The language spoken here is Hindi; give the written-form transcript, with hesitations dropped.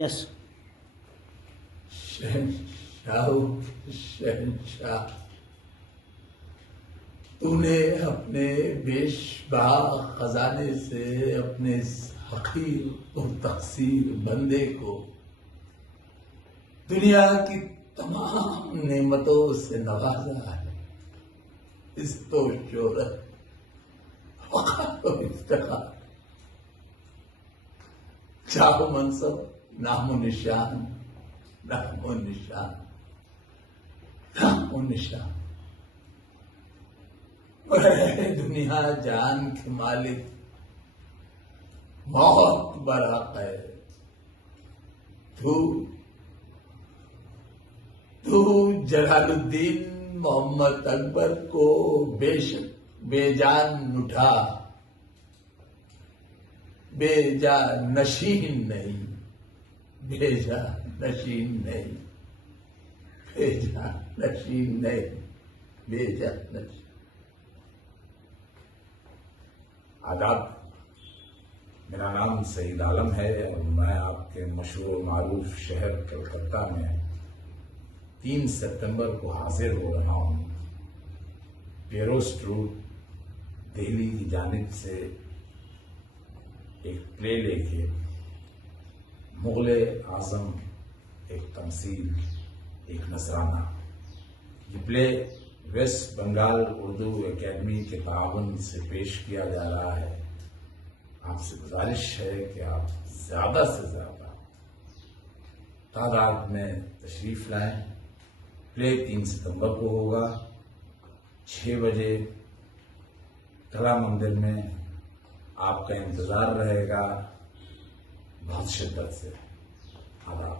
यस। शहंशाह, तूने अपने बेशबहा खजाने से अपने इस हकीर और तकसीर बंदे को दुनिया की तमाम नेमतों से नवाजा है। इस तो शोहरत, वक़ार और इफ्तिखार, चाहो मनसब, नामो निशान, नामो निशान, नामो निशान। दुनिया जान के मालिक, मौत बराक है। तू जलालुद्दीन मोहम्मद अकबर को बेशक बेजान उठा, बेजान नशीन नहीं, बेजान नशीन नहीं, बेजान नशीन नहीं, बेजान नशीन। आदाब, मेरा नाम सईद आलम है और मैं आपके मशहूर मारूफ शहर कलकत्ता में 3 सितंबर को हाजिर हो रहा हूँ। पेरोस्ट रोड दिल्ली की जानिब से एक प्ले लेके, मुगले आजम एक तमसील, एक नजराना। ये play West Bengal Urdu academy के ताउन से पेश किया जा रहा है। आपसे गुजारिश है कि आप ज्यादा से ज्यादा तादाद में तशरीफ लाएं। प्ले 3 सितंबर को होगा, 6 बजे कला मंदिर में आपका इंतजार रहेगा। बहुत शिद्दत से आदाब।